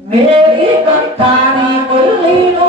मेरी कंठानी मुरली नो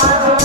아